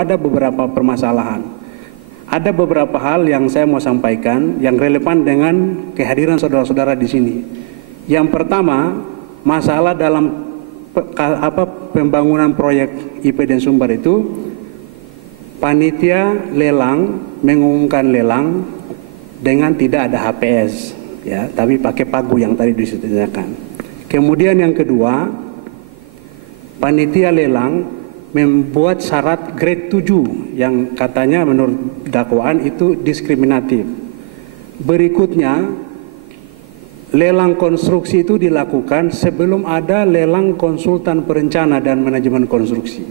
ada beberapa permasalahan. Ada beberapa hal yang saya mau sampaikan yang relevan dengan kehadiran saudara-saudara di sini. Yang pertama, masalah dalam pembangunan proyek IPDN Sumber itu, panitia lelang mengumumkan lelang dengan tidak ada HPS, ya, tapi pakai pagu yang tadi disediakan. Kemudian yang kedua, panitia lelang membuat syarat grade 7 yang katanya menurut dakwaan itu diskriminatif. Berikutnya, lelang konstruksi itu dilakukan sebelum ada lelang konsultan perencana dan manajemen konstruksi.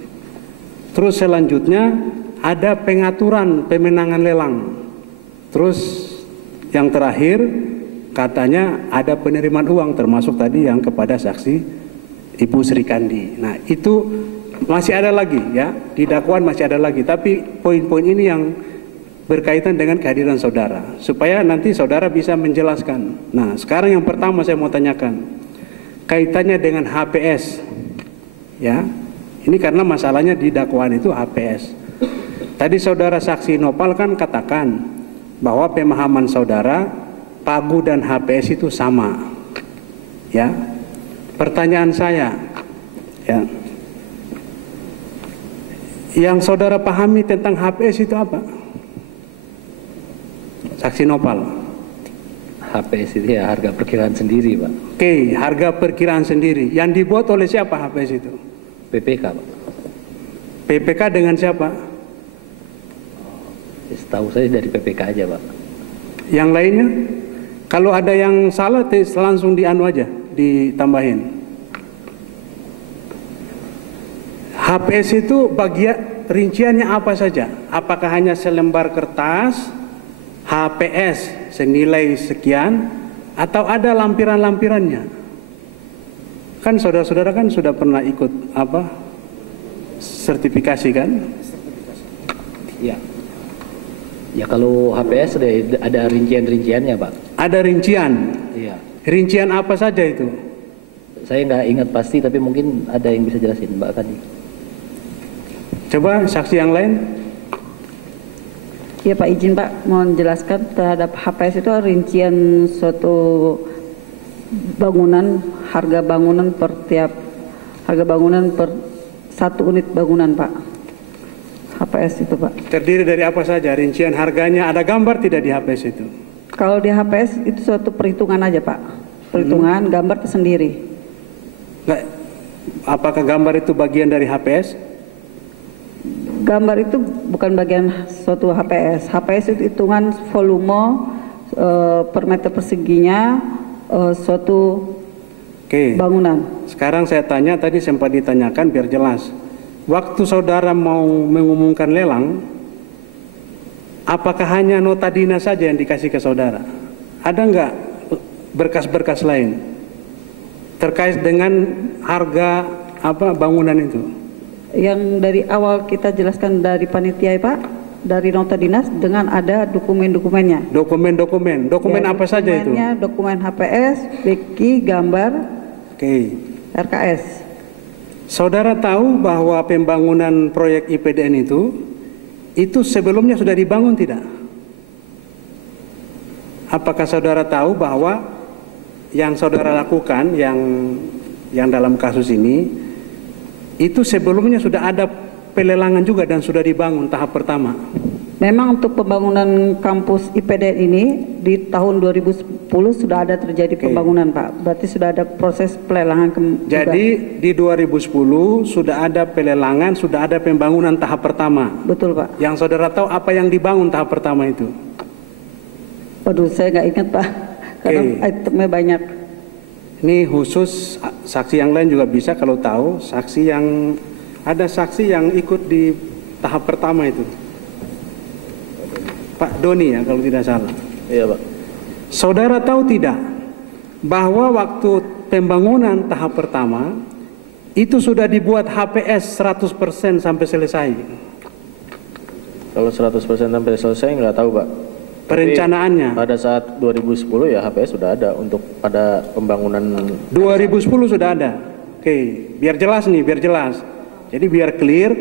Terus selanjutnya ada pengaturan pemenangan lelang. Terus yang terakhir katanya ada penerimaan uang termasuk tadi yang kepada saksi Ibu Sri Kandi. Nah, itu masih ada lagi ya, di dakwaan masih ada lagi, tapi poin-poin ini yang berkaitan dengan kehadiran saudara supaya nanti saudara bisa menjelaskan. Nah, sekarang yang pertama saya mau tanyakan kaitannya dengan HPS ya. Ini karena masalahnya di dakwaan itu HPS. Tadi saudara saksi Nopal kan katakan bahwa pemahaman saudara pagu dan HPS itu sama ya. Pertanyaan saya ya, yang saudara pahami tentang HPS itu apa? Saksi Nopal. HPS itu ya harga perkiraan sendiri, Pak. Oke, harga perkiraan sendiri. Yang dibuat oleh siapa HPS itu? PPK, Pak. PPK dengan siapa? Setahu saya dari PPK aja, Pak. Yang lainnya? Kalau ada yang salah langsung dianu aja, ditambahin. HPS itu bagian rinciannya apa saja? Apakah hanya selembar kertas, HPS senilai sekian, atau ada lampiran-lampirannya? Kan saudara-saudara kan sudah pernah ikut sertifikasi kan? Ya. Ya kalau HPS ada rincian-rinciannya, Pak. Ada rincian? Iya. Rincian apa saja itu? Saya nggak ingat pasti, tapi mungkin ada yang bisa jelasin, Mbak Kandi. Coba saksi yang lain. Ya Pak, izin Pak, mohon jelaskan terhadap HPS itu rincian suatu bangunan, harga bangunan per satu unit bangunan Pak. HPS itu Pak. Terdiri dari apa saja? Rincian harganya ada gambar tidak di HPS itu? Kalau di HPS itu suatu perhitungan aja Pak. Perhitungan, gambar tersendiri. Nggak, apakah gambar itu bagian dari HPS? Gambar itu bukan bagian suatu HPS. HPS itu hitungan volume per meter perseginya suatu bangunan. Sekarang saya tanya, tadi sempat ditanyakan biar jelas. Waktu saudara mau mengumumkan lelang, apakah hanya nota dinas saja yang dikasih ke saudara? Ada nggak berkas-berkas lain terkait dengan harga bangunan itu? Yang dari awal kita jelaskan dari panitia Pak, dari nota dinas dengan ada dokumen-dokumennya. Dokumen ya, apa saja itu? Dokumen HPS, BK, gambar, RKS. Saudara tahu bahwa pembangunan proyek IPDN itu sebelumnya sudah dibangun tidak? Apakah saudara tahu bahwa yang saudara lakukan yang dalam kasus ini itu sebelumnya sudah ada pelelangan juga dan sudah dibangun tahap pertama? Memang untuk pembangunan kampus IPDN ini di tahun 2010 sudah ada terjadi pembangunan Pak. Berarti sudah ada proses pelelangan Jadi di 2010 sudah ada pelelangan, sudah ada pembangunan tahap pertama. Betul Pak. Yang saudara tahu apa yang dibangun tahap pertama itu? Waduh, saya nggak ingat Pak. Karena itemnya banyak. Ini khusus saksi yang lain juga bisa kalau tahu. Ada saksi yang ikut di tahap pertama itu. Pak Doni ya kalau tidak salah. Iya Pak. Saudara tahu tidak bahwa waktu pembangunan tahap pertama itu sudah dibuat HPS 100% sampai selesai? Kalau 100% sampai selesai nggak tahu Pak. Perencanaannya? Tapi pada saat 2010 ya HPS sudah ada untuk pada pembangunan. 2010 sudah ada. Oke, biar jelas nih, biar jelas. Jadi biar clear,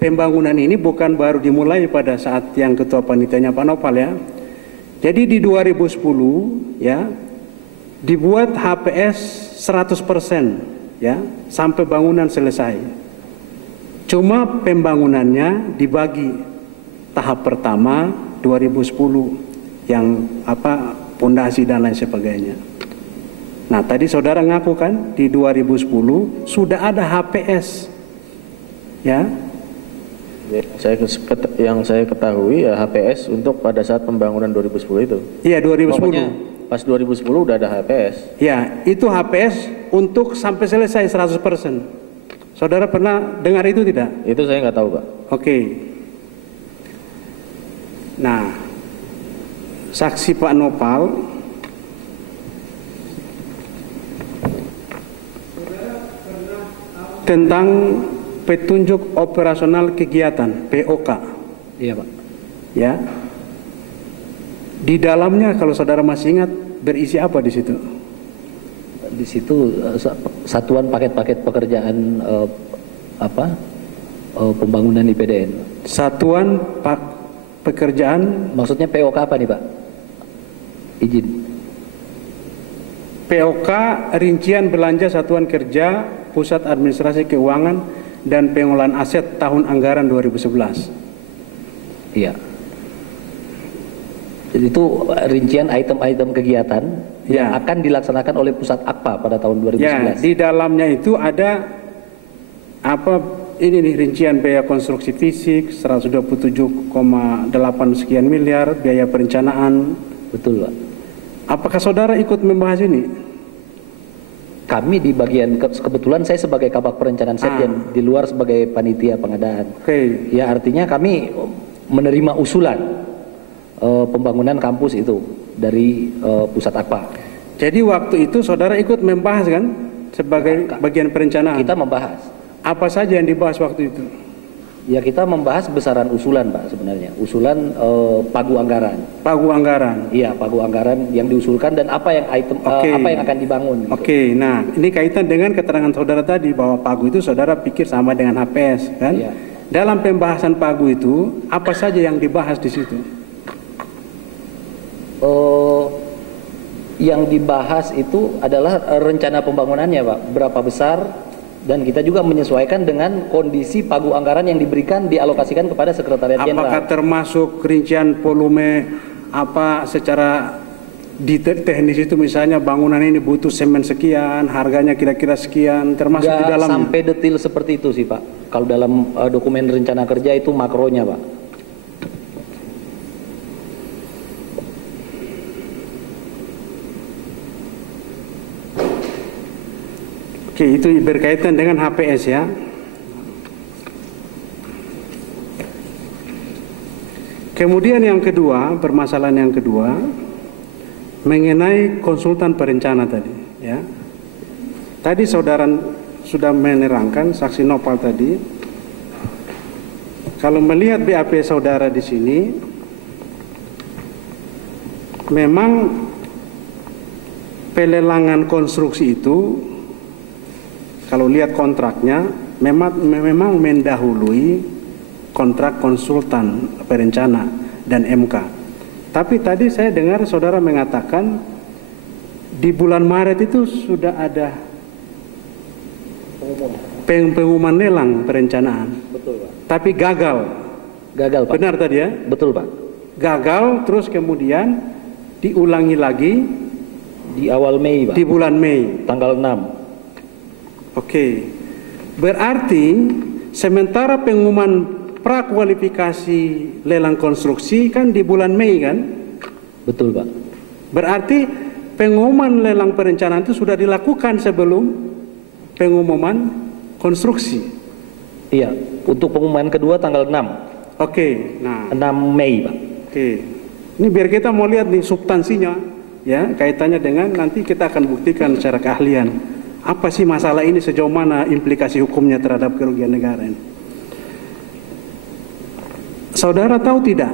pembangunan ini bukan baru dimulai pada saat yang ketua panitianya Pak Nopal ya. Jadi di 2010 ya dibuat HPS 100% ya sampai bangunan selesai. Cuma pembangunannya dibagi tahap pertama 2010 yang pondasi dan lain sebagainya. Nah, tadi saudara ngaku kan di 2010 sudah ada HPS. Ya. Yang saya ketahui ya HPS untuk pada saat pembangunan 2010 itu. Iya, 2010. Pokoknya pas 2010 udah ada HPS. Ya, itu HPS untuk sampai selesai 100%. Saudara pernah dengar itu tidak? Itu saya nggak tahu, Pak. Oke. Nah, saksi Pak Nopal tentang petunjuk operasional kegiatan (POK). Iya, Pak. Ya. Di dalamnya kalau saudara masih ingat berisi apa di situ? Di situ satuan paket-paket pekerjaan pembangunan IPDN. Satuan pekerjaan. Maksudnya POK apa nih, Pak? Izin. POK rincian belanja satuan kerja Pusat Administrasi Keuangan dan Pengolahan Aset tahun anggaran 2011. Iya. Jadi itu rincian item-item kegiatan yang akan dilaksanakan oleh Pusat AKPA pada tahun 2011. Ya, di dalamnya itu ada ini nih rincian biaya konstruksi fisik 127,8 sekian miliar, biaya perencanaan. Betul, Pak. Apakah saudara ikut membahas ini? Kami di bagian kebetulan saya sebagai Kabak Perencanaan Setjen, di luar sebagai panitia pengadaan. Oke. Ya, artinya kami menerima usulan pembangunan kampus itu dari Pusat AKPA. Jadi waktu itu saudara ikut membahas kan sebagai bagian perencanaan? Kita membahas. Apa saja yang dibahas waktu itu? Ya, kita membahas besaran usulan, Pak, sebenarnya. Usulan pagu anggaran. Pagu anggaran. Iya, pagu anggaran yang diusulkan dan apa yang apa yang akan dibangun. Gitu. Oke, nah ini kaitan dengan keterangan saudara tadi bahwa pagu itu saudara pikir sama dengan HPS kan? Iya. Dalam pembahasan pagu itu apa saja yang dibahas di situ? Yang dibahas itu adalah rencana pembangunannya, Pak. Berapa besar, dan kita juga menyesuaikan dengan kondisi pagu anggaran yang diberikan dialokasikan kepada Sekretariat Jenderal. Apakah termasuk rincian volume secara detail teknis itu, misalnya bangunan ini butuh semen sekian, harganya kira-kira sekian, termasuk di dalamnya? Nggak sampai detail seperti itu sih, Pak. Kalau dalam dokumen rencana kerja itu makronya, Pak. Oke, itu berkaitan dengan HPS ya. Kemudian yang kedua, permasalahan yang kedua mengenai konsultan perencana tadi ya. Tadi saudara sudah menerangkan, saksi Nopal tadi, kalau melihat BAP saudara di sini memang pelelangan konstruksi itu kalau lihat kontraknya memang mendahului kontrak konsultan perencana dan MK. Tapi tadi saya dengar saudara mengatakan di bulan Maret itu sudah ada pengumuman lelang perencanaan. Betul, Pak. Tapi gagal. Gagal, Pak. Benar tadi ya? Betul, Pak. Gagal, terus kemudian diulangi lagi di awal Mei, Pak. Di bulan Mei. Tanggal 6. Oke, berarti sementara pengumuman prakualifikasi lelang konstruksi kan di bulan Mei kan? Betul, Pak. Berarti pengumuman lelang perencanaan itu sudah dilakukan sebelum pengumuman konstruksi. Iya, untuk pengumuman kedua tanggal 6. Oke, nah 6 Mei, Pak. Oke, ini biar kita mau lihat nih substansinya ya, kaitannya dengan nanti kita akan buktikan secara keahlian. Apa sih masalah ini, sejauh mana implikasi hukumnya terhadap kerugian negara ini? Saudara tahu tidak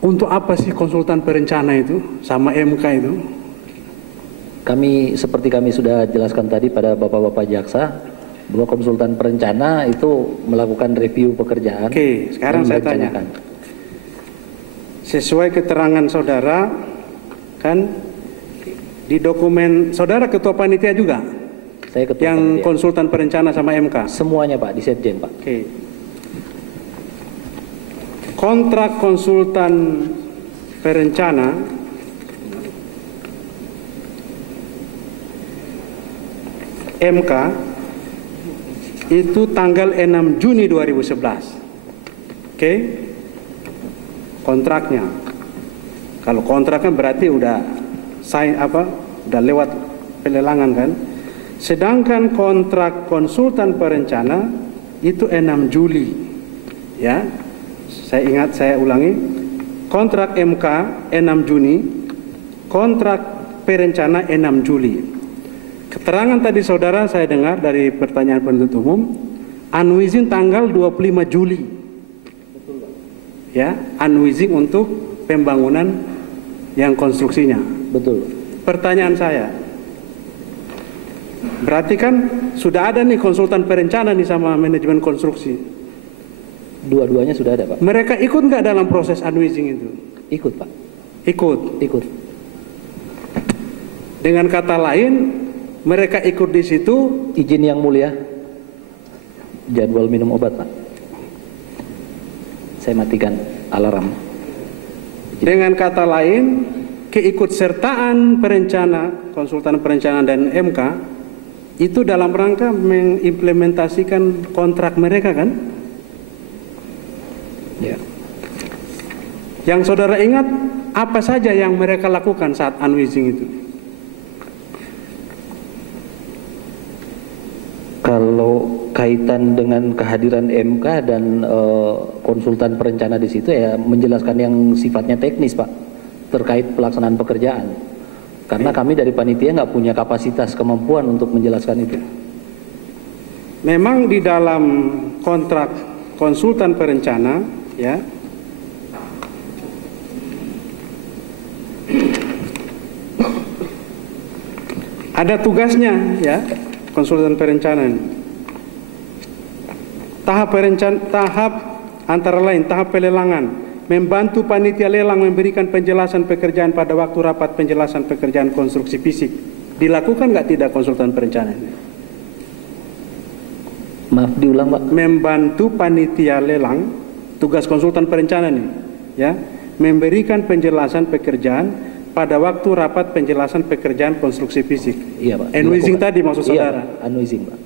untuk apa sih konsultan perencana itu sama MK itu? Seperti kami sudah jelaskan tadi pada Bapak-Bapak jaksa, bahwa konsultan perencana itu melakukan review pekerjaan. Oke, sekarang saya tanya. Sesuai keterangan saudara, kan di dokumen saudara ketua panitia juga? Saya ketua yang panitia. Konsultan perencana sama MK? Semuanya Pak, di Setjen Pak. Oke. Kontrak konsultan perencana MK itu tanggal 6 Juni 2011. Oke. Kontraknya. Kalau kontrak kan berarti udah udah lewat pelelangan kan. Sedangkan kontrak konsultan perencana itu 6 Juli. Ya. Saya ulangi. Kontrak MK 6 Juni, kontrak perencana 6 Juli. Keterangan tadi saudara saya dengar dari pertanyaan penuntut umum, unwizing tanggal 25 Juli. Ya, unwizing untuk pembangunan yang konstruksinya. Betul. Pertanyaan saya, berarti kan sudah ada nih konsultan perencana nih sama manajemen konstruksi. Dua-duanya sudah ada Pak. Mereka ikut nggak dalam proses unwizing itu? Ikut Pak. Ikut. Dengan kata lain, mereka ikut di situ. Izin yang mulia, jadwal minum obat Pak. Saya matikan alarm. Dengan kata lain, keikutsertaan perencana, konsultan perencanaan dan MK itu dalam rangka mengimplementasikan kontrak mereka kan? Ya. Yang saudara ingat apa saja yang mereka lakukan saat unwizing itu? Kalau kaitan dengan kehadiran MK dan konsultan perencana di situ ya menjelaskan yang sifatnya teknis Pak terkait pelaksanaan pekerjaan. Karena kami dari panitia nggak punya kapasitas kemampuan untuk menjelaskan itu. Memang di dalam kontrak konsultan perencana ya ada tugasnya ya konsultan perencana. Tahap antara lain tahap pelelangan, membantu panitia lelang memberikan penjelasan pekerjaan pada waktu rapat penjelasan pekerjaan konstruksi fisik. Dilakukan nggak tidak konsultan perencana ini? Maaf diulang Pak. Membantu panitia lelang, tugas konsultan perencana nih, ya, memberikan penjelasan pekerjaan pada waktu rapat penjelasan pekerjaan konstruksi fisik. Iya Pak. Unwizing tadi maksud saudara. Iya, unwizing Pak.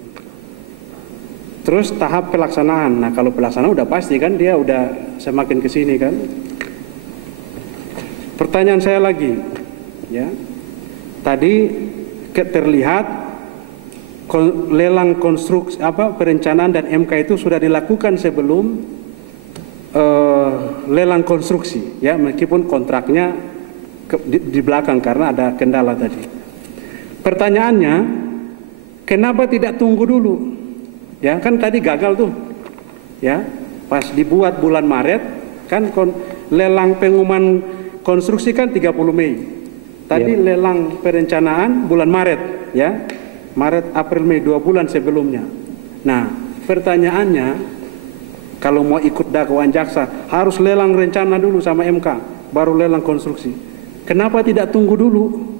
Terus tahap pelaksanaan. Nah kalau pelaksanaan udah pasti kan dia udah semakin ke sini kan. Pertanyaan saya lagi, ya, tadi terlihat lelang konstruksi perencanaan dan MK itu sudah dilakukan sebelum lelang konstruksi, ya, meskipun kontraknya di belakang karena ada kendala tadi. Pertanyaannya, kenapa tidak tunggu dulu? Ya kan tadi gagal tuh, ya, pas dibuat bulan Maret kan lelang pengumuman konstruksi kan 30 Mei. Tadi ya. Lelang perencanaan bulan Maret, ya, Maret, April, Mei, 2 bulan sebelumnya. Nah pertanyaannya, kalau mau ikut dakwaan jaksa harus lelang rencana dulu sama MK, baru lelang konstruksi. Kenapa tidak tunggu dulu?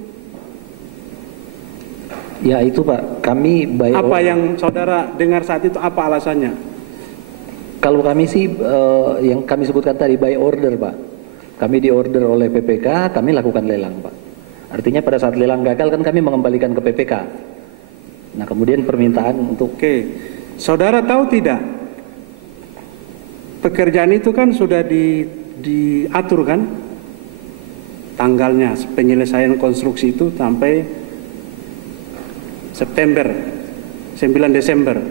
Ya itu Pak, kami by apa yang saudara dengar saat itu, apa alasannya? Kalau kami sih yang kami sebutkan tadi by order Pak. Kami diorder oleh PPK, kami lakukan lelang Pak. Artinya pada saat lelang gagal kan kami mengembalikan ke PPK. Nah kemudian permintaan untuk... Oke, saudara tahu tidak? Pekerjaan itu kan sudah diatur kan? Tanggalnya, penyelesaian konstruksi itu sampai September, 9 Desember.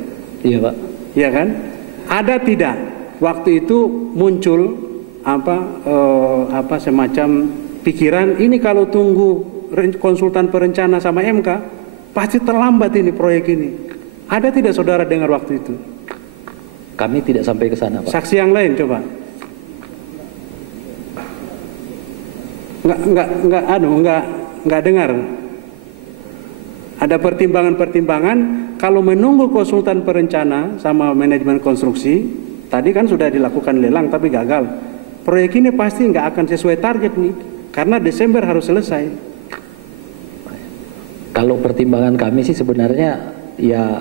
Iya Pak. Iya kan? Ada tidak waktu itu muncul semacam pikiran ini kalau tunggu konsultan perencana sama MK pasti terlambat ini proyek ini. Ada tidak saudara dengar waktu itu? Kami tidak sampai ke sana Pak. Saksi yang lain coba. Enggak dengar. Ada pertimbangan-pertimbangan kalau menunggu konsultan perencana sama manajemen konstruksi, tadi kan sudah dilakukan lelang tapi gagal. Proyek ini pasti nggak akan sesuai target nih, karena Desember harus selesai. Kalau pertimbangan kami sih sebenarnya ya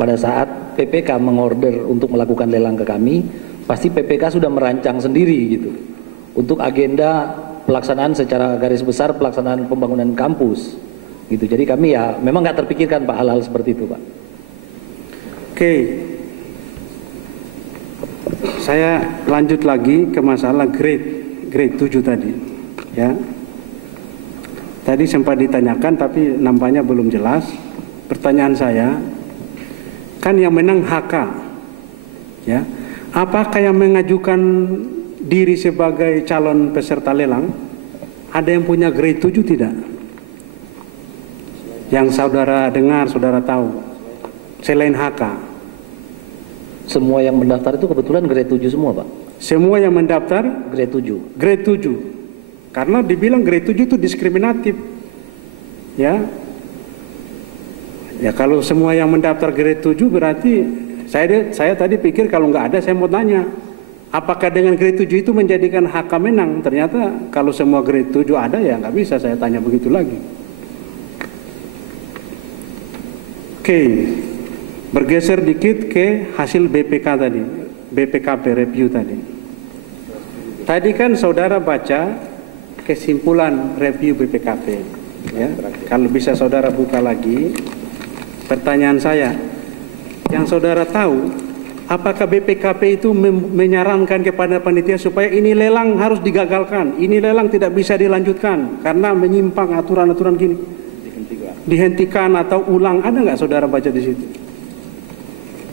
pada saat PPK mengorder untuk melakukan lelang ke kami, pasti PPK sudah merancang sendiri gitu untuk agenda pelaksanaan secara garis besar pelaksanaan pembangunan kampus gitu. Jadi kami ya memang nggak terpikirkan Pak hal-hal seperti itu Pak. Oke, saya lanjut lagi ke masalah grade 7 tadi ya. Tadi sempat ditanyakan tapi nampaknya belum jelas. Pertanyaan saya, kan yang menang HK ya, apakah yang mengajukan diri sebagai calon peserta lelang ada yang punya grade 7 tidak? Yang saudara dengar, saudara tahu, selain HK. Semua yang mendaftar itu kebetulan grade 7 semua Pak. Semua yang mendaftar Grade 7. grade 7. Karena dibilang grade 7 itu diskriminatif. Ya. Ya kalau semua yang mendaftar grade 7 berarti saya tadi pikir kalau nggak ada saya mau tanya, apakah dengan grade 7 itu menjadikan HK menang? Ternyata kalau semua grade 7 ada ya nggak bisa saya tanya begitu lagi. Oke, bergeser dikit ke hasil BPK tadi, BPKP review tadi. Tadi kan saudara baca kesimpulan review BPKP. Ya. Kalau bisa saudara buka lagi, pertanyaan saya, yang saudara tahu, apakah BPKP itu menyarankan kepada panitia supaya ini lelang harus digagalkan, ini lelang tidak bisa dilanjutkan karena menyimpang aturan-aturan gini, dihentikan atau ulang? Ada nggak saudara baca di situ?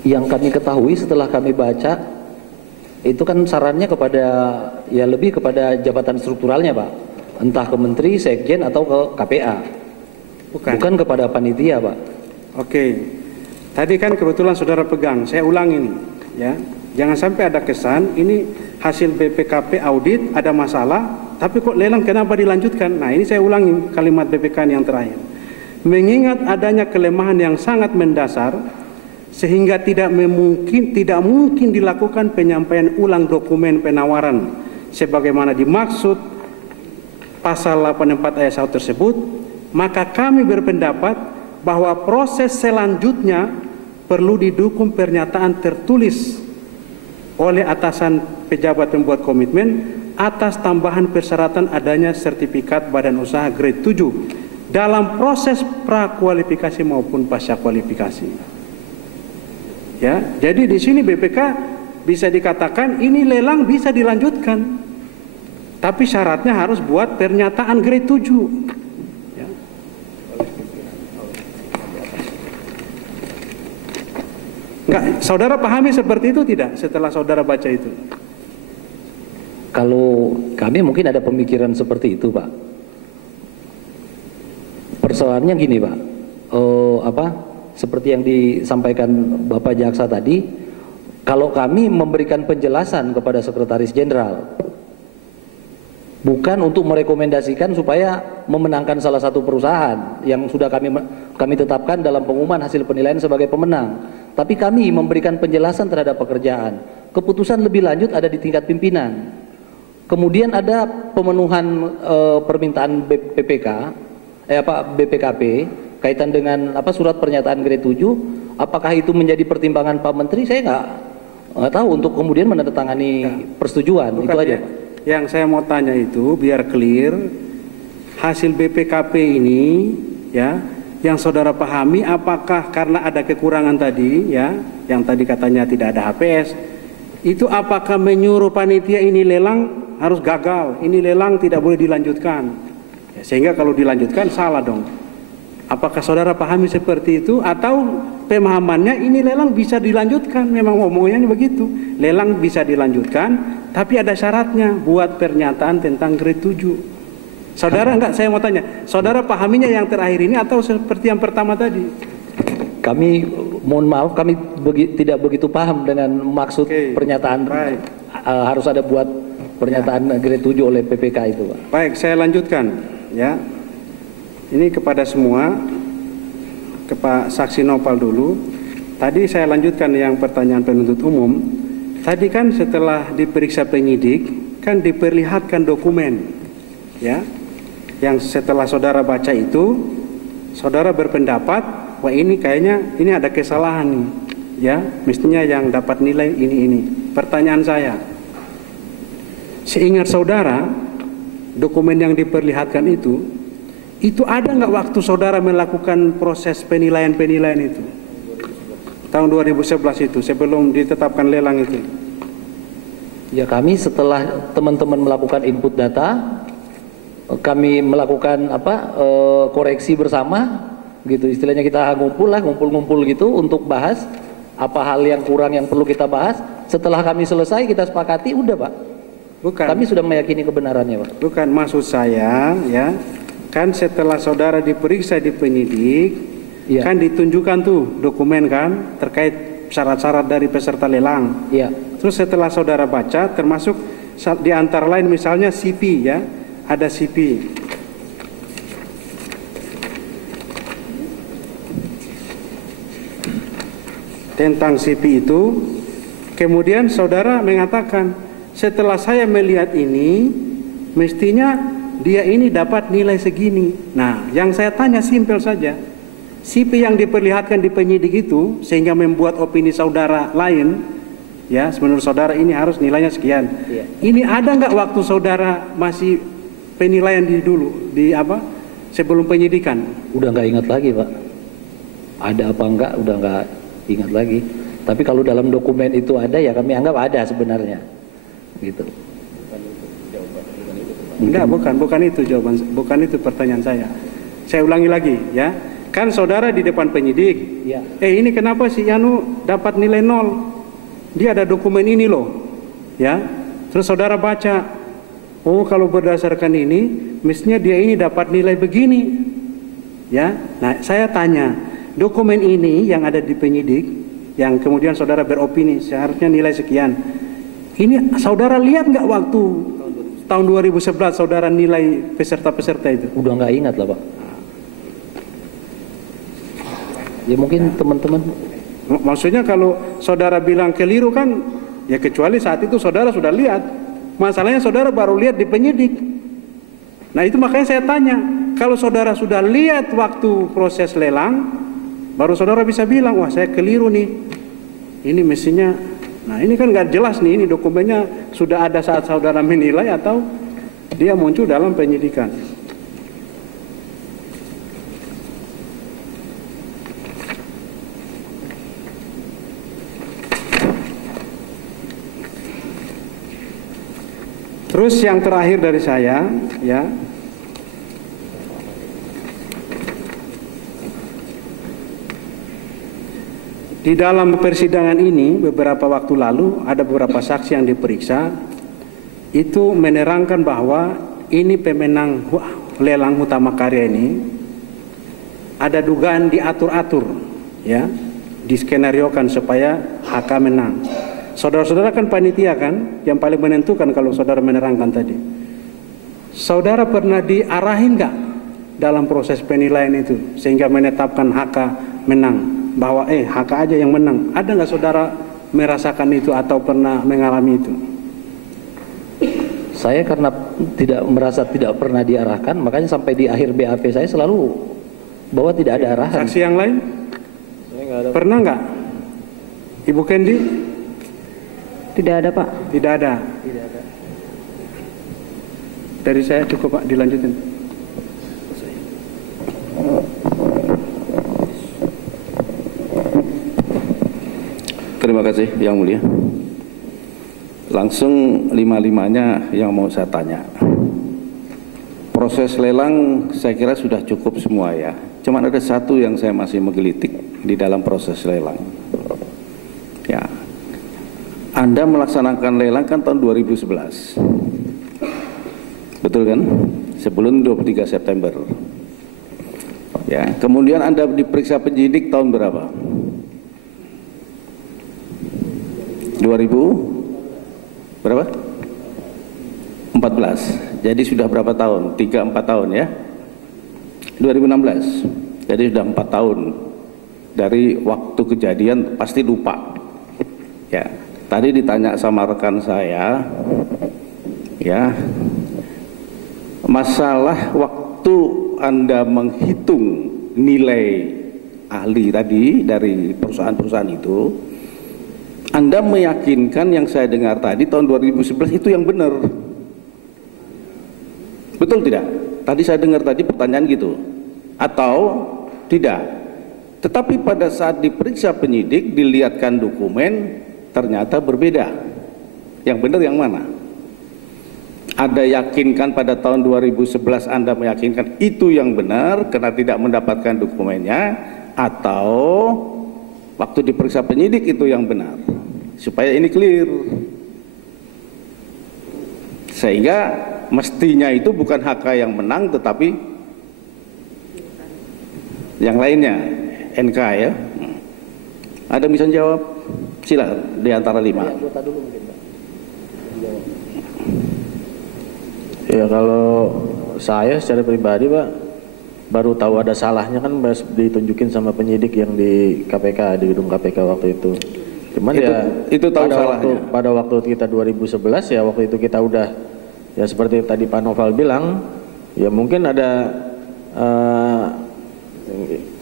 Yang kami ketahui setelah kami baca itu kan sarannya kepada ya lebih kepada jabatan strukturalnya Pak, entah ke menteri, sekjen atau ke KPA, bukan kepada panitia Pak. Oke, tadi kan kebetulan saudara pegang, saya ulangi nih ya, jangan sampai ada kesan ini hasil BPKP audit ada masalah tapi kok lelang kenapa dilanjutkan. Nah ini saya ulangi kalimat BPK yang terakhir, mengingat adanya kelemahan yang sangat mendasar sehingga tidak mungkin dilakukan penyampaian ulang dokumen penawaran sebagaimana dimaksud pasal 84 ayat 1 tersebut, maka kami berpendapat bahwa proses selanjutnya perlu didukung pernyataan tertulis oleh atasan pejabat pembuat komitmen atas tambahan persyaratan adanya sertifikat badan usaha grade 7 dalam proses prakualifikasi maupun pasca kualifikasi. Ya, jadi di sini BPK bisa dikatakan ini lelang bisa dilanjutkan, tapi syaratnya harus buat pernyataan grade 7. Ya. Enggak, saudara pahami seperti itu tidak setelah saudara baca itu? Kalau kami mungkin ada pemikiran seperti itu Pak. Persoalannya gini Pak, seperti yang disampaikan Bapak Jaksa tadi, kalau kami memberikan penjelasan kepada Sekretaris Jenderal, bukan untuk merekomendasikan supaya memenangkan salah satu perusahaan yang sudah kami tetapkan dalam pengumuman hasil penilaian sebagai pemenang, tapi kami memberikan penjelasan terhadap pekerjaan. Keputusan lebih lanjut ada di tingkat pimpinan. Kemudian ada pemenuhan permintaan BPKP kaitan dengan surat pernyataan grade 7, apakah itu menjadi pertimbangan Pak Menteri? Saya nggak tahu untuk kemudian menandatangani persetujuan. Bukan, itu aja. Yang saya mau tanya itu biar clear, hasil BPKP ini ya, yang saudara pahami apakah karena ada kekurangan tadi ya, yang tadi katanya tidak ada HPS, itu apakah menyuruh panitia ini lelang harus gagal, ini lelang tidak boleh dilanjutkan, ya, sehingga kalau dilanjutkan salah dong. Apakah saudara pahami seperti itu atau pemahamannya ini lelang bisa dilanjutkan? Memang ngomongnya begitu, lelang bisa dilanjutkan tapi ada syaratnya buat pernyataan tentang grade 7. Saudara enggak, saya mau tanya, saudara pahaminya yang terakhir ini atau seperti yang pertama tadi? Kami mohon maaf, kami tidak begitu paham dengan maksud pernyataan harus ada buat pernyataan grade 7 oleh PPK itu Pak. Baik, saya lanjutkan ya. Ini kepada semua, ke Pak Saksi Nopal dulu. Tadi saya lanjutkan yang pertanyaan penuntut umum. Tadi kan setelah diperiksa penyidik, kan diperlihatkan dokumen, ya, yang setelah saudara baca itu, saudara berpendapat, wah ini kayaknya ini ada kesalahan nih, ya, mestinya yang dapat nilai ini. Pertanyaan saya, seingat saudara, dokumen yang diperlihatkan itu ada nggak waktu saudara melakukan proses penilaian itu? Tahun 2011 itu, sebelum ditetapkan lelang itu. Ya, kami setelah teman-teman melakukan input data, kami melakukan koreksi bersama, gitu. Istilahnya kita ngumpul gitu untuk bahas apa hal yang kurang yang perlu kita bahas. Setelah kami selesai kita sepakati, udah Pak. Bukan. Kami sudah meyakini kebenarannya Pak. Bukan, maksud saya, ya, kan setelah saudara diperiksa di penyidik, ya, kan ditunjukkan tuh dokumen kan terkait syarat-syarat dari peserta lelang. Ya. Terus setelah saudara baca, termasuk di antara lain misalnya CP, ya, ada CP. Tentang CP itu, kemudian saudara mengatakan, setelah saya melihat ini, mestinya dia ini dapat nilai segini. Nah, yang saya tanya simpel saja. CP yang diperlihatkan di penyidik itu sehingga membuat opini saudara lain, ya, menurut saudara ini harus nilainya sekian. Iya. Ini ada nggak waktu saudara masih penilaian sebelum penyidikan? Udah nggak ingat lagi Pak. Ada apa enggak? Udah nggak ingat lagi. Tapi kalau dalam dokumen itu ada, ya kami anggap ada sebenarnya. Gitu. Enggak, bukan itu jawaban, bukan itu pertanyaan saya. Saya ulangi lagi, ya. Kan saudara di depan penyidik, ya. Ini kenapa si Yanu dapat nilai 0? Dia ada dokumen ini loh, ya. Terus saudara baca, oh kalau berdasarkan ini, mestinya dia ini dapat nilai begini, ya. Nah, saya tanya, dokumen ini yang ada di penyidik, yang kemudian saudara beropini seharusnya nilai sekian, ini saudara lihat nggak waktu tahun 2011 saudara nilai peserta-peserta itu? Udah nggak ingat lah Pak. Ya mungkin teman-teman. Maksudnya kalau saudara bilang keliru kan, ya kecuali saat itu saudara sudah lihat. Masalahnya saudara baru lihat di penyidik. Nah itu makanya saya tanya, kalau saudara sudah lihat waktu proses lelang, baru saudara bisa bilang, wah saya keliru nih. Ini mestinya, nah ini kan nggak jelas nih, ini dokumennya sudah ada saat saudara menilai atau dia muncul dalam penyidikan. Terus yang terakhir dari saya, ya, di dalam persidangan ini beberapa waktu lalu ada beberapa saksi yang diperiksa itu menerangkan bahwa ini pemenang lelang utama karya ini ada dugaan diatur-atur, ya, diskenariokan supaya HK menang. Saudara-saudara kan panitia kan, yang paling menentukan kalau saudara menerangkan tadi. Saudara pernah diarahin nggak dalam proses penilaian itu sehingga menetapkan HK menang, bahwa HK aja yang menang? Ada nggak saudara merasakan itu atau pernah mengalami itu? Saya karena tidak pernah diarahkan, makanya sampai di akhir BAP saya selalu bahwa tidak ada arahan. Saksi yang lain? Pernah nggak? Ibu Kendi? Tidak ada Pak. Tidak ada. Tidak ada. Dari saya cukup Pak, dilanjutin. Terima kasih Yang Mulia. Langsung lima-limanya yang mau saya tanya. Proses lelang saya kira sudah cukup semua ya. Cuma ada satu yang saya masih menggelitik di dalam proses lelang. Ya. Anda melaksanakan lelang kan tahun 2011. Betul kan? Sebelum 23 September. Ya, kemudian Anda diperiksa penyidik tahun berapa? 2000 berapa? 14. Jadi sudah berapa tahun? 3-4 tahun ya. 2016. Jadi sudah 4 tahun dari waktu kejadian pasti lupa. Ya, tadi ditanya sama rekan saya, ya, masalah waktu Anda menghitung nilai ahli tadi dari perusahaan-perusahaan itu, Anda meyakinkan yang saya dengar tadi tahun 2011 itu yang benar. Betul tidak? Tadi saya dengar tadi pertanyaan gitu. Atau tidak? Tetapi pada saat diperiksa penyidik, dilihatkan dokumen, ternyata berbeda. Yang benar yang mana? Anda yakinkan pada tahun 2011 Anda meyakinkan itu yang benar karena tidak mendapatkan dokumennya, atau waktu diperiksa penyidik itu yang benar? Supaya ini clear. Sehingga mestinya itu bukan HK yang menang tetapi yang lainnya, NK ya. Ada yang bisa jawab? Silakan di antara 5. Ya kalau saya secara pribadi Pak baru tahu ada salahnya kan ditunjukin sama penyidik yang di KPK, di gedung KPK waktu itu. Cuman itu tahu salahnya. Pada waktu kita 2011 ya waktu itu kita udah ya seperti tadi Pak Noval bilang ya mungkin ada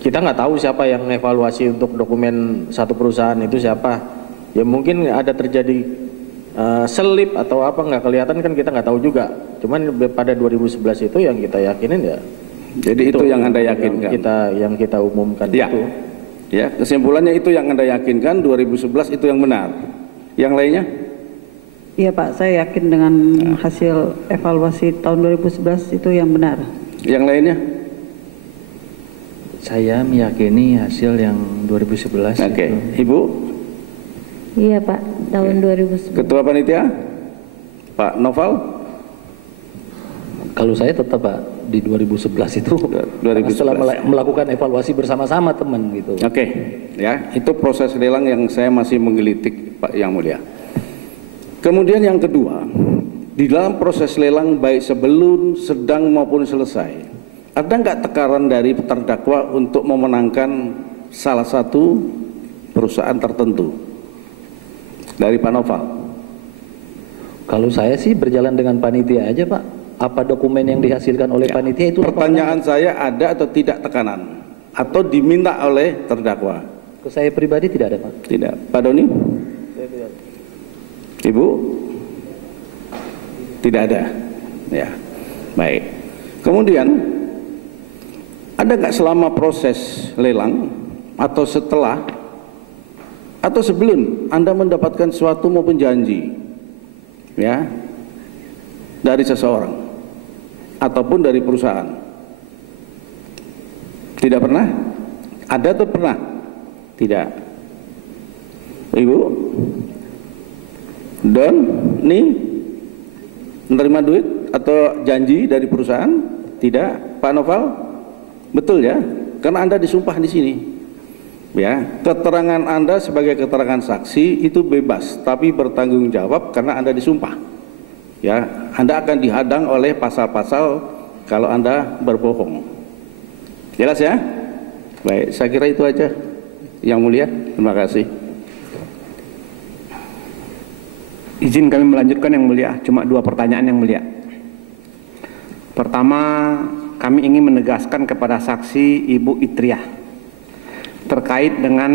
kita nggak tahu siapa yang evaluasi untuk dokumen satu perusahaan itu siapa. Ya mungkin ada terjadi selip atau apa nggak kelihatan kan kita nggak tahu juga. Cuman pada 2011 itu yang kita yakinin ya. Jadi itu yang Anda yakinkan. Yang kita umumkan ya. itu. Ya, kesimpulannya itu yang Anda yakinkan 2011 itu yang benar. Yang lainnya? Iya Pak, saya yakin dengan hasil evaluasi tahun 2011 itu yang benar. Yang lainnya? Saya meyakini hasil yang 2011. Oke, Ibu? Iya Pak, tahun 2011. Ketua Panitia? Pak Noval? Kalau saya tetap Pak di 2011 itu 2011. Setelah melakukan evaluasi bersama-sama teman gitu. Oke, ya itu proses lelang yang saya masih menggelitik Pak Yang Mulia. Kemudian yang kedua, di dalam proses lelang baik sebelum, sedang maupun selesai, ada nggak tekanan dari terdakwa untuk memenangkan salah satu perusahaan tertentu? Dari Pak Noval. Kalau saya sih berjalan dengan panitia aja Pak. Apa dokumen yang dihasilkan oleh panitia itu? Pertanyaan saya, ada atau tidak tekanan? Atau diminta oleh terdakwa? Ke saya pribadi tidak ada Pak. Tidak. Pak Doni? Ibu? Tidak ada. Ya, baik. Kemudian ada nggak selama proses lelang atau setelah atau sebelum Anda mendapatkan suatu maupun janji, ya, dari seseorang ataupun dari perusahaan? Tidak pernah? Ada atau pernah? Tidak. Ibu? Don, nih menerima duit atau janji dari perusahaan? Tidak. Pak Noval? Betul ya? Karena Anda disumpah di sini. Ya, keterangan Anda sebagai keterangan saksi itu bebas, tapi bertanggung jawab karena Anda disumpah. Ya, Anda akan dihadang oleh pasal-pasal kalau Anda berbohong. Jelas ya? Baik, saya kira itu aja. Yang Mulia, terima kasih. Izin kami melanjutkan Yang Mulia, cuma 2 pertanyaan Yang Mulia. Pertama, kami ingin menegaskan kepada saksi Ibu Itriah terkait dengan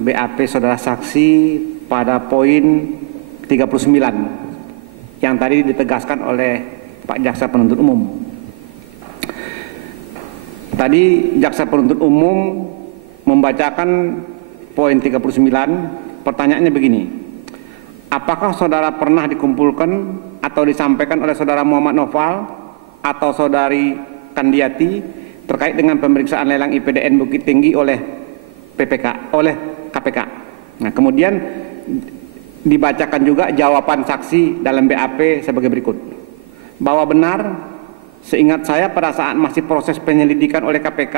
BAP saudara saksi pada poin 39 yang tadi ditegaskan oleh Pak Jaksa Penuntut Umum. Tadi Jaksa Penuntut Umum membacakan poin 39, pertanyaannya begini: apakah saudara pernah dikumpulkan atau disampaikan oleh saudara Muhammad Noval atau saudari Kandiati terkait dengan pemeriksaan lelang IPDN Bukit Tinggi oleh KPK? Nah, kemudian dibacakan juga jawaban saksi dalam BAP sebagai berikut: bahwa benar, seingat saya pada saat masih proses penyelidikan oleh KPK,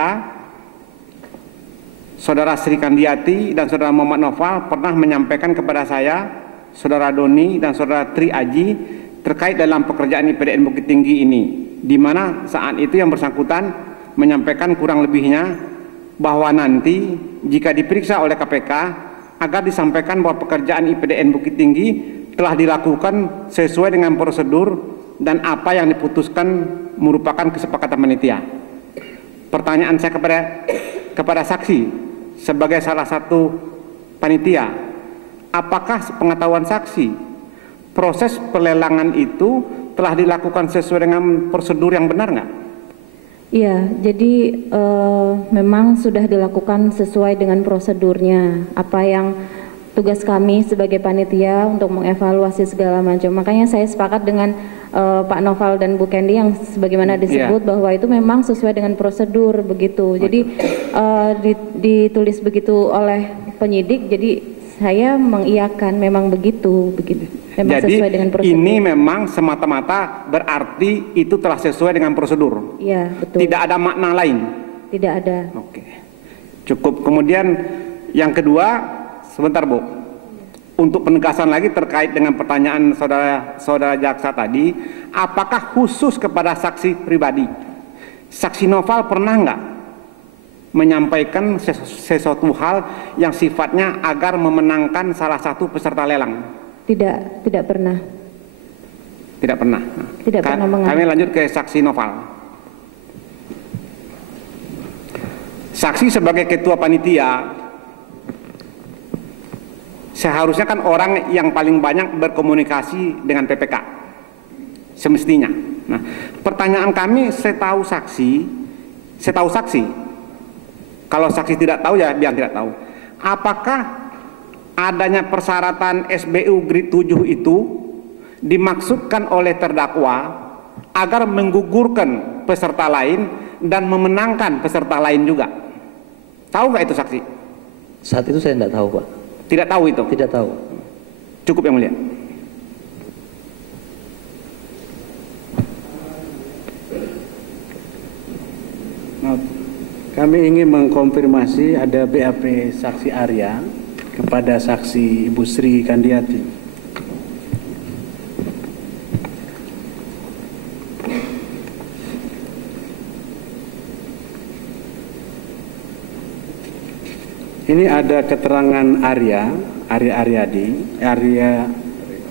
saudara Sri Kandiati dan saudara Muhammad Noval pernah menyampaikan kepada saya, saudara Doni dan saudara Tri Aji terkait dalam pekerjaan IPDN Bukit Tinggi ini, di mana saat itu yang bersangkutan menyampaikan kurang lebihnya bahwa nanti jika diperiksa oleh KPK agar disampaikan bahwa pekerjaan IPDN Bukit Tinggi telah dilakukan sesuai dengan prosedur dan apa yang diputuskan merupakan kesepakatan panitia. Pertanyaan saya kepada saksi sebagai salah satu panitia, apakah pengetahuan saksi proses pelelangan itu telah dilakukan sesuai dengan prosedur yang benar nggak? Iya, jadi memang sudah dilakukan sesuai dengan prosedurnya. Apa yang tugas kami sebagai panitia untuk mengevaluasi segala macam. Makanya saya sepakat dengan Pak Noval dan Bu Kendi yang sebagaimana disebut bahwa itu memang sesuai dengan prosedur begitu. Jadi ditulis begitu oleh penyidik. Jadi saya mengiyakan memang begitu. Memang jadi sesuai dengan prosedur. Ini memang semata-mata berarti itu telah sesuai dengan prosedur. Iya, betul. Tidak ada makna lain. Tidak ada. Oke, cukup. Kemudian yang kedua, sebentar Bu, untuk penegasan lagi terkait dengan pertanyaan saudara jaksa tadi, apakah khusus kepada saksi pribadi? Saksi Noval pernah nggak menyampaikan sesuatu hal yang sifatnya agar memenangkan salah satu peserta lelang? Tidak pernah. Tidak pernah. Tidak pernah mengalami. Kami lanjut ke saksi Noval. Saksi sebagai ketua panitia seharusnya kan orang yang paling banyak berkomunikasi dengan PPK semestinya. Nah, pertanyaan kami, setahu saksi, kalau saksi tidak tahu ya biar tidak tahu, apakah adanya persyaratan SBU Grade 7 itu dimaksudkan oleh terdakwa agar menggugurkan peserta lain dan memenangkan peserta lain juga? Tahu nggak itu saksi? Saat itu saya tidak tahu, Pak. Tidak tahu itu? Tidak tahu. Cukup yang mulia. Kami ingin mengkonfirmasi ada BAP saksi Arya kepada saksi Ibu Sri Kandiati. Ini ada keterangan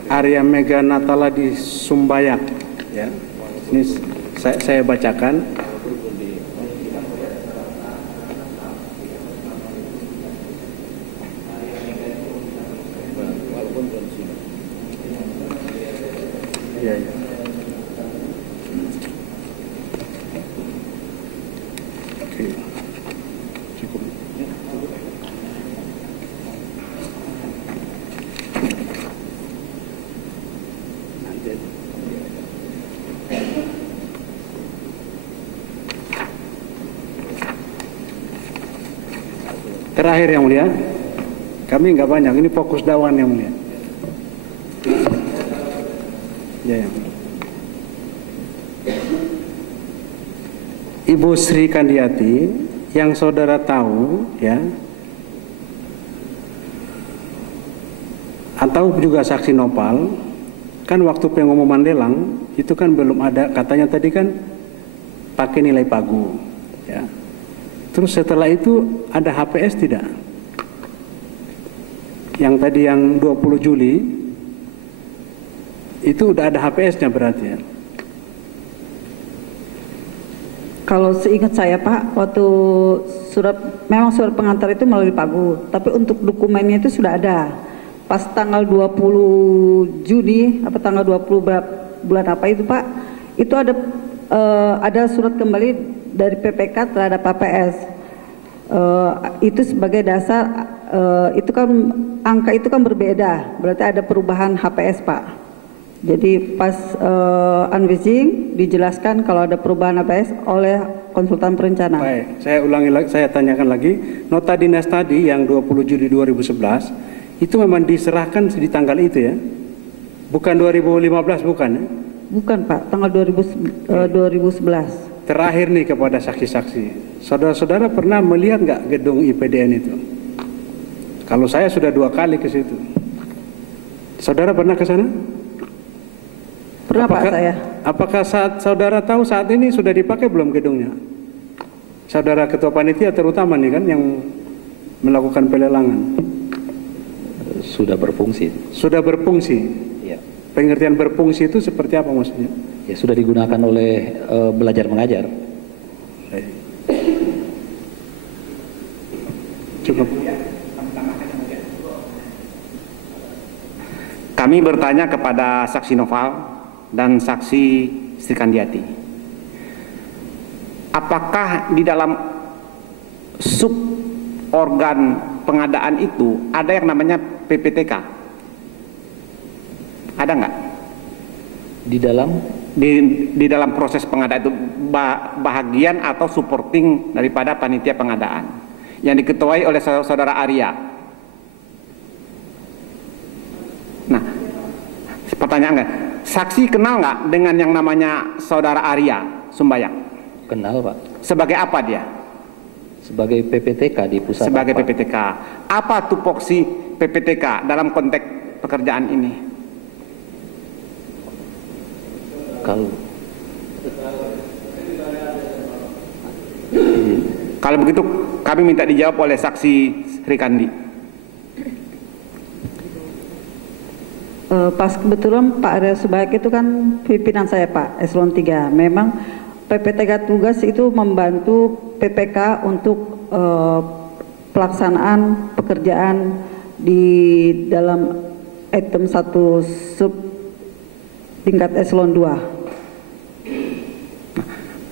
Arya Mega Natala di Sumbayak, ya. Ini saya bacakan. Ya. Oke. Cukup. Terakhir yang mulia, kami nggak banyak, ini fokus dakwaan yang mulia. Ya, yang mulia. Ibu Sri Kandiati, yang saudara tahu, ya, atau juga saksi Nopal, kan waktu pengumuman lelang itu kan belum ada, katanya tadi kan pakai nilai pagu, ya. Terus setelah itu ada HPS tidak? Yang tadi yang 20 Juli itu udah ada HPS-nya berarti ya? Kalau seingat saya Pak, waktu memang surat pengantar itu melalui pagu, tapi untuk dokumennya itu sudah ada. Pas tanggal 20 Juni, apa tanggal 20 bulan apa itu Pak, itu ada surat kembali dari PPK terhadap HPS. Itu sebagai dasar, itu kan angka itu kan berbeda, berarti ada perubahan HPS Pak. Jadi pas unveiling dijelaskan kalau ada perubahan HPS oleh konsultan perencana. Baik, saya ulangi lagi, saya tanyakan lagi. Nota dinas tadi yang 20 Juli 2011 itu memang diserahkan di tanggal itu ya? Bukan 2015 bukan ya? Bukan Pak, tanggal 2011. Terakhir nih kepada saksi-saksi, saudara-saudara pernah melihat nggak gedung IPDN itu? Kalau saya sudah 2 kali ke situ. Saudara pernah ke sana? Pernah Pak saya. Apakah saat saudara tahu saat ini sudah dipakai belum gedungnya? Saudara Ketua Panitia terutama nih kan yang melakukan pelelangan. Sudah berfungsi. Sudah berfungsi. Ya. Pengertian berfungsi itu seperti apa maksudnya? Ya sudah digunakan oleh belajar mengajar. Cukup. Kami bertanya kepada saksi Noval dan saksi Sri Kandiati. Apakah di dalam sub organ pengadaan itu ada yang namanya PPTK? Ada nggak? Di dalam proses pengadaan itu bahagian atau supporting daripada panitia pengadaan yang diketuai oleh saudara Arya. Nah, pertanyaan nggak? Saksi kenal nggak dengan yang namanya saudara Arya Sumbayang? Kenal, Pak. Sebagai apa dia? Sebagai PPTK di pusat. Sebagai apa? PPTK. Apa tupoksi PPTK dalam konteks pekerjaan ini? Kalau begitu kami minta dijawab oleh saksi Sri Kandi. Pas kebetulan Pak Arya Subaik itu kan pimpinan saya Pak, eselon 3. Memang PPTK tugas itu membantu PPK untuk pelaksanaan pekerjaan di dalam item 1 sub tingkat eselon 2.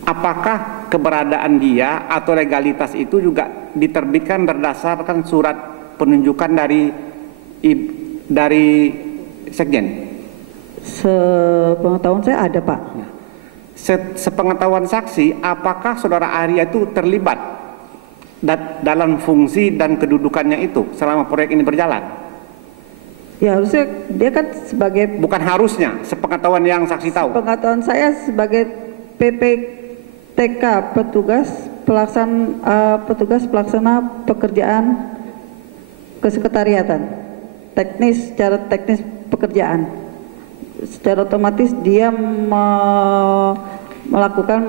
Apakah keberadaan dia atau legalitas itu juga diterbitkan berdasarkan surat penunjukan dari Sekjen? Sepengetahuan saya ada Pak. Sepengetahuan saksi, apakah saudara Arya itu terlibat dalam fungsi dan kedudukannya itu selama proyek ini berjalan? Ya harusnya dia kan sebagai... Bukan harusnya, sepengetahuan yang saksi tahu. Sepengetahuan saya sebagai PPTK, petugas pelaksana pekerjaan kesekretariatan, secara teknis pekerjaan. Secara otomatis dia melakukan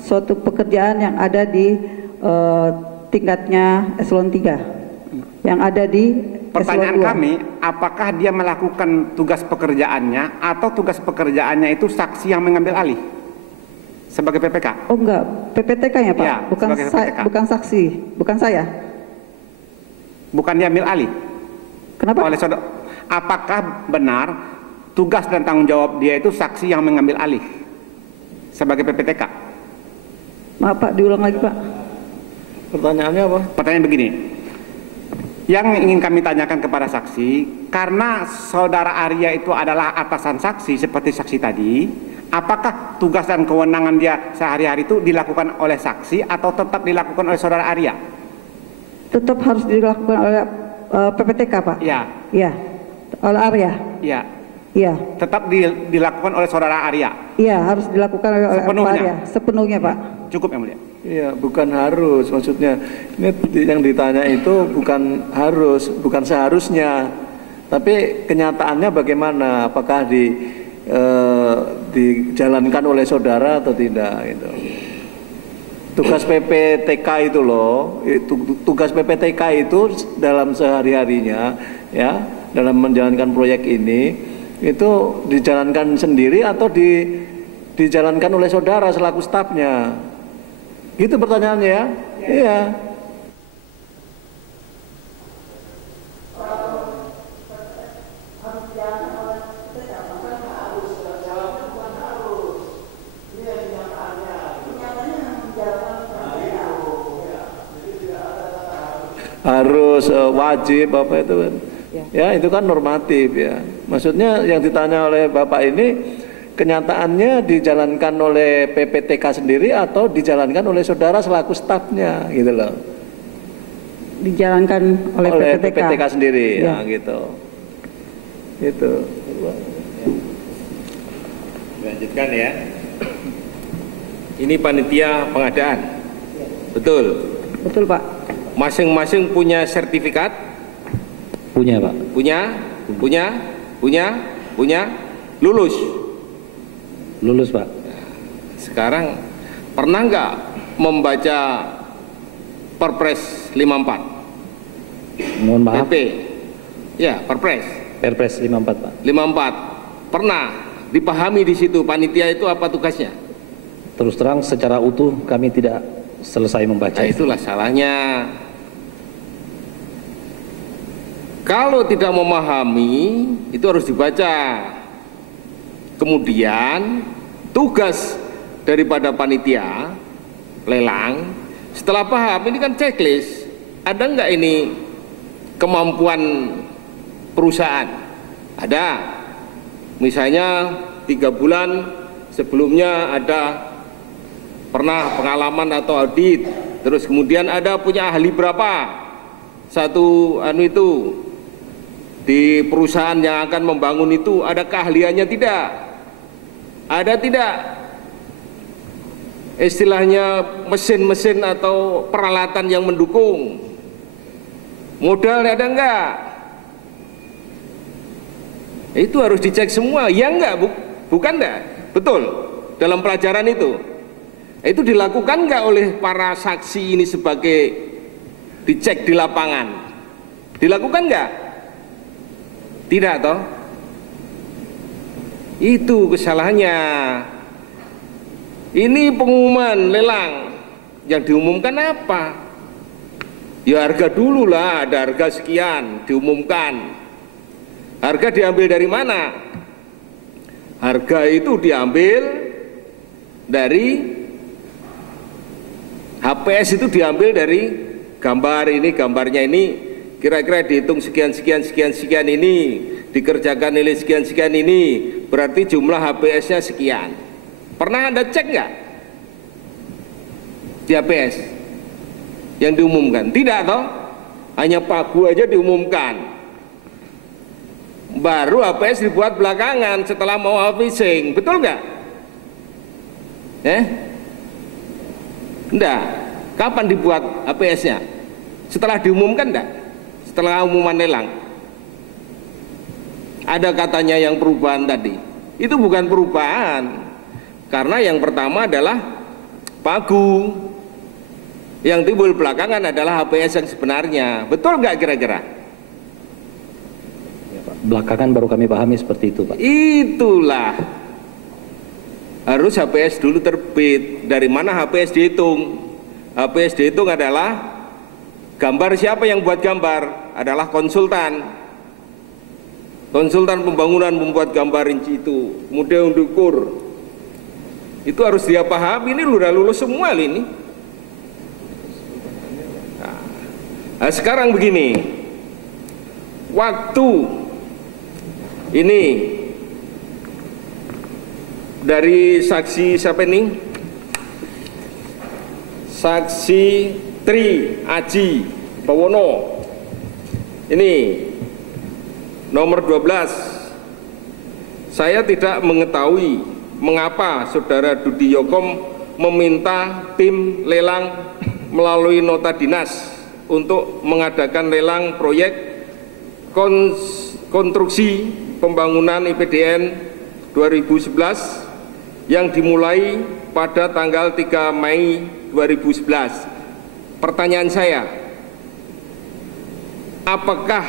suatu pekerjaan yang ada di tingkatnya eselon 3, yang ada di pertanyaan eselon 2. kami, apakah dia melakukan tugas pekerjaannya atau tugas pekerjaannya itu saksi yang mengambil alih sebagai PPK? Oh enggak, PPTK-nya Pak, Ya, bukan saksi, bukan saya. Bukan dia ambil alih? Kenapa? Apakah benar tugas dan tanggung jawab dia itu saksi yang mengambil alih sebagai PPTK? Maaf Pak, diulang lagi Pak. Pertanyaannya apa? Pertanyaan begini, yang ingin kami tanyakan kepada saksi, karena saudara Arya itu adalah atasan saksi seperti saksi tadi, apakah tugas dan kewenangan dia sehari-hari itu dilakukan oleh saksi atau tetap dilakukan oleh saudara Arya? Tetap harus dilakukan oleh PPTK Pak? Ya. Iya, oleh Arya? Iya. Iya. Tetap dilakukan oleh saudara Arya? Iya, harus dilakukan oleh Pak Arya. Sepenuhnya Pak. Cukup yang mulia. Iya, bukan harus, maksudnya ini yang ditanya itu bukan harus, bukan seharusnya, tapi kenyataannya bagaimana, apakah dijalankan oleh saudara atau tidak gitu. Tugas PPTK itu loh, tugas PPTK itu dalam sehari-harinya ya, dalam menjalankan proyek ini itu dijalankan sendiri atau dijalankan oleh saudara selaku stafnya. Gitu pertanyaannya ya? Iya. Harus wajib apa itu kan? Ya itu kan normatif ya. Maksudnya yang ditanya oleh Bapak ini kenyataannya dijalankan oleh PPTK sendiri atau dijalankan oleh saudara selaku stafnya gitu loh. Dijalankan oleh PPTK sendiri ya, gitu. Gitu. Lanjutkan ya. Ini panitia pengadaan. Betul. Betul Pak. Masing-masing punya sertifikat? Punya Pak. Punya. Lulus? Lulus Pak. Sekarang pernah nggak membaca Perpres 54. Mohon maaf. PP. Ya, Perpres. Perpres 54, Pak. 54. Pernah dipahami di situ panitia itu apa tugasnya? Terus terang secara utuh kami tidak selesai membaca. Nah, itulah salahnya. Kalau tidak memahami, itu harus dibaca. Kemudian tugas daripada panitia lelang, setelah paham, ini kan checklist, ada nggak ini kemampuan perusahaan? Ada. Misalnya 3 bulan sebelumnya ada pernah pengalaman atau audit, terus kemudian ada punya ahli berapa, satu itu di perusahaan yang akan membangun itu ada keahliannya tidak, ada tidak istilahnya mesin-mesin atau peralatan yang mendukung, modalnya ada enggak, itu harus dicek semua, ya enggak, bukan enggak, betul, dalam pelajaran itu dilakukan nggak oleh para saksi ini sebagai dicek di lapangan? Dilakukan nggak? Tidak toh? Itu kesalahannya. Ini pengumuman lelang yang diumumkan apa? Ya harga dulu lah, ada harga sekian diumumkan. Harga diambil dari mana? Harga itu diambil dari HPS, itu diambil dari gambar ini, gambarnya ini kira-kira dihitung sekian ini, dikerjakan nilai sekian ini, berarti jumlah HPS-nya sekian. Pernah Anda cek nggak di HPS yang diumumkan? Tidak toh? Hanya pagu aja diumumkan. Baru HPS dibuat belakangan setelah mau phishing, betul nggak? Enggak. Kapan dibuat HPS-nya? Setelah diumumkan enggak? Setelah umuman lelang. Ada katanya yang perubahan tadi. Itu bukan perubahan. Karena yang pertama adalah pagu. Yang timbul belakangan adalah HPS yang sebenarnya. Betul enggak kira-kira? Belakangan baru kami pahami seperti itu, Pak. Itulah. Harus HPS dulu terbit. Dari mana HPS dihitung? HPS dihitung adalah gambar, siapa yang buat gambar? Adalah konsultan. Konsultan pembangunan membuat gambar rinci itu, kemudian diukur. Itu harus dia pahami, ini udah lulus semua ini. Nah, sekarang begini. Waktu ini dari saksi siapa ini? Saksi Tri Aji Bawono. Ini nomor 12. Saya tidak mengetahui mengapa Saudara Dudi Yokom meminta tim lelang melalui nota dinas untuk mengadakan lelang proyek konstruksi pembangunan IPDN 2011 yang dimulai pada tanggal 3 Mei 2011. Pertanyaan saya, apakah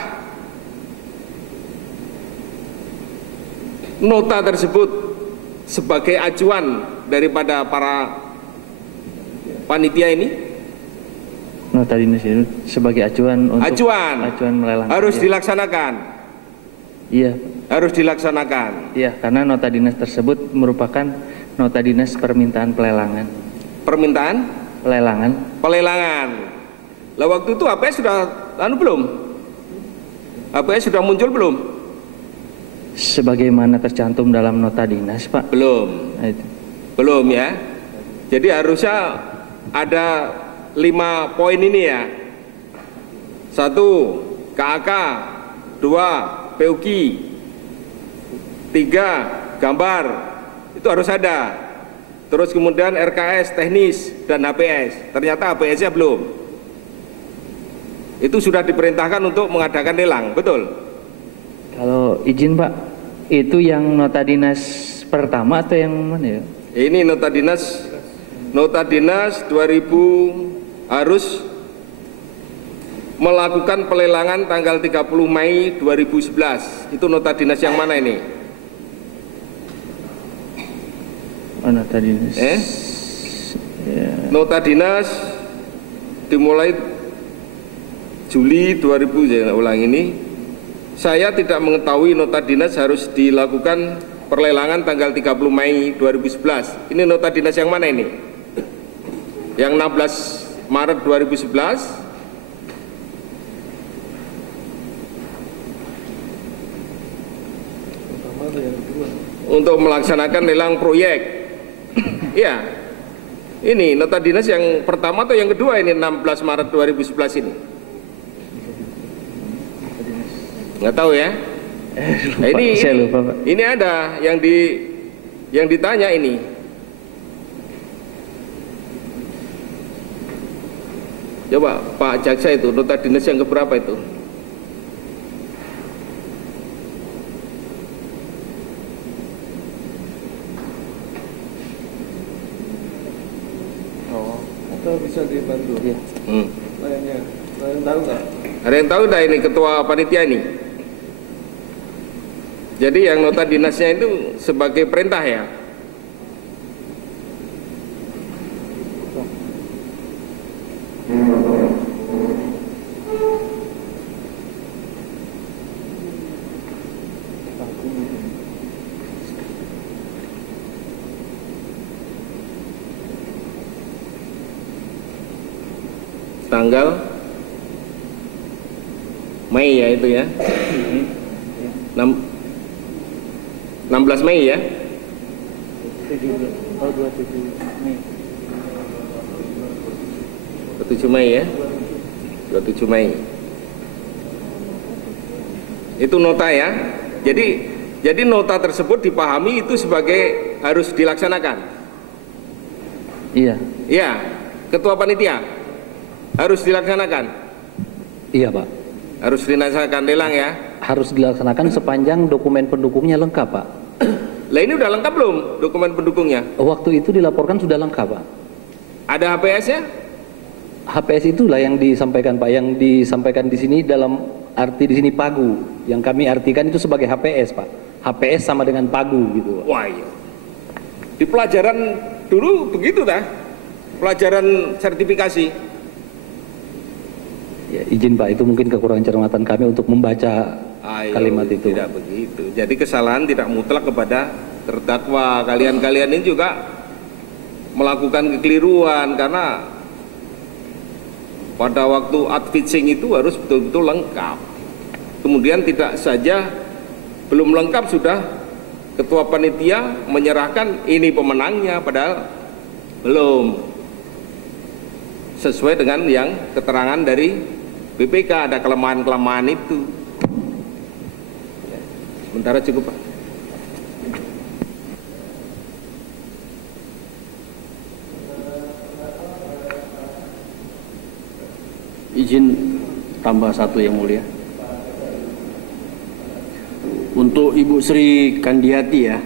nota tersebut sebagai acuan daripada para panitia ini? Nota dinas itu sebagai acuan untuk acuan melelang. Harus dilaksanakan. Iya. Harus dilaksanakan. Iya, karena nota dinas tersebut merupakan nota dinas permintaan pelelangan. Permintaan? Pelelangan. Pelelangan. Lah waktu itu HPS sudah belum? HPS sudah muncul belum? Sebagaimana tercantum dalam nota dinas, Pak. Belum. Nah, itu. Belum ya. Jadi harusnya ada 5 poin ini ya. 1. KAK, 2. PUKI, 3. Gambar, itu harus ada. Terus kemudian RKS teknis dan HPS. Ternyata HPS-nya belum. Itu sudah diperintahkan untuk mengadakan lelang, betul? Kalau izin Pak, itu yang nota dinas pertama atau yang mana ya? Ini nota dinas 2000 harus melakukan pelelangan tanggal 30 Mei 2011. Itu nota dinas yang mana ini? Mana tadi? Nota dinas dimulai Juli 2000, ulang ini. Saya tidak mengetahui nota dinas harus dilakukan perlelangan tanggal 30 Mei 2011. Ini nota dinas yang mana ini? Yang 16 Maret 2011. Untuk melaksanakan lelang proyek. Iya. Ini nota dinas yang pertama atau yang kedua ini 16 Maret 2011 ini? Nggak tahu ya. Nah, ini ada yang ditanya ini. Coba Pak Jaksa itu nota dinas yang keberapa itu? Oh, atau bisa dibantu? Ya. Lainnya, ada yang tahu nggak? Ada yang tahu nggak ini ketua panitia ini? Jadi yang nota dinasnya itu sebagai perintah ya? Tanggal Mei ya itu ya? 16 Mei ya? 27 Mei ya? 27 Mei. Itu nota ya. Jadi nota tersebut dipahami itu sebagai harus dilaksanakan. Iya. Iya, ketua panitia harus dilaksanakan. Iya, Pak. Harus dilaksanakan lelang ya. Harus dilaksanakan sepanjang dokumen pendukungnya lengkap, Pak. Lah ini udah lengkap belum dokumen pendukungnya? Waktu itu dilaporkan sudah lengkap, Pak. Ada HPS-nya? HPS itulah yang disampaikan, Pak. Yang disampaikan di sini dalam arti di sini pagu. Yang kami artikan itu sebagai HPS, Pak. HPS sama dengan pagu gitu, Pak. Wah, iya. Di pelajaran dulu begitu dah. Pelajaran sertifikasi. Ya, izin Pak, itu mungkin kekurangan cermatan kami untuk membaca kalimat itu. Tidak begitu. Jadi kesalahan tidak mutlak kepada terdakwa. Kalian-kalian ini juga melakukan kekeliruan karena pada waktu adfixing itu harus betul-betul lengkap. Kemudian tidak saja belum lengkap sudah ketua panitia menyerahkan ini pemenangnya, padahal belum sesuai dengan yang keterangan dari BPK, ada kelemahan-kelemahan itu. Sementara cukup, Pak. Izin tambah satu yang mulia. Untuk Ibu Sri Kandiati ya.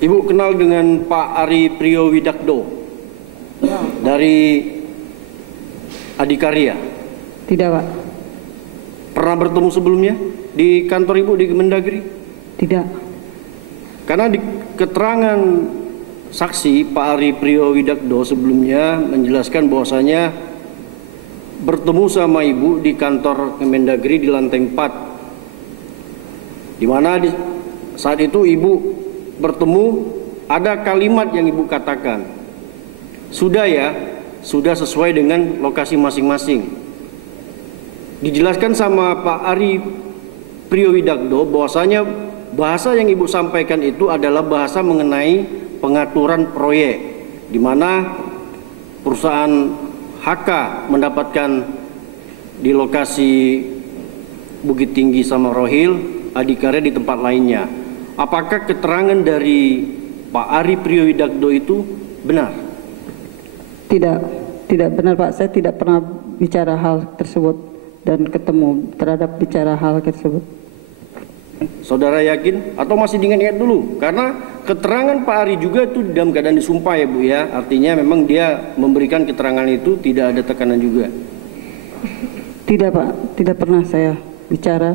Ibu kenal dengan Pak Ari Priyowidakdo dari Adikarya? Tidak, Pak. Pernah bertemu sebelumnya di kantor Ibu di Kemendagri? Tidak. Karena di keterangan saksi Pak Ari Priyowidakdo sebelumnya menjelaskan bahwasanya bertemu sama Ibu di kantor Kemendagri di lantai 4, di mana saat itu Ibu bertemu ada kalimat yang Ibu katakan, sudah ya, sudah sesuai dengan lokasi masing-masing. Dijelaskan sama Pak Ari Priyowidakdo bahwasanya bahasa yang Ibu sampaikan itu adalah bahasa mengenai pengaturan proyek, di mana perusahaan HK mendapatkan di lokasi Bukit Tinggi sama Rohil, Adikarya di tempat lainnya. Apakah keterangan dari Pak Ari Priyowidakdo itu benar? Tidak, tidak benar, Pak. Saya tidak pernah bicara hal tersebut dan ketemu terhadap bicara hal tersebut. Saudara yakin atau masih diingat-ingat dulu? Karena keterangan Pak Ari juga itu dalam keadaan disumpah ya Bu ya. Artinya memang dia memberikan keterangan itu tidak ada tekanan juga. Tidak Pak, tidak pernah saya bicara.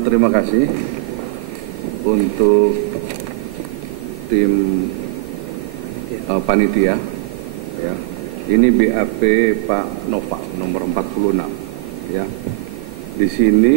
Terima kasih untuk tim panitia. Ya. Ini BAP Pak Nova nomor 46. Ya. Di sini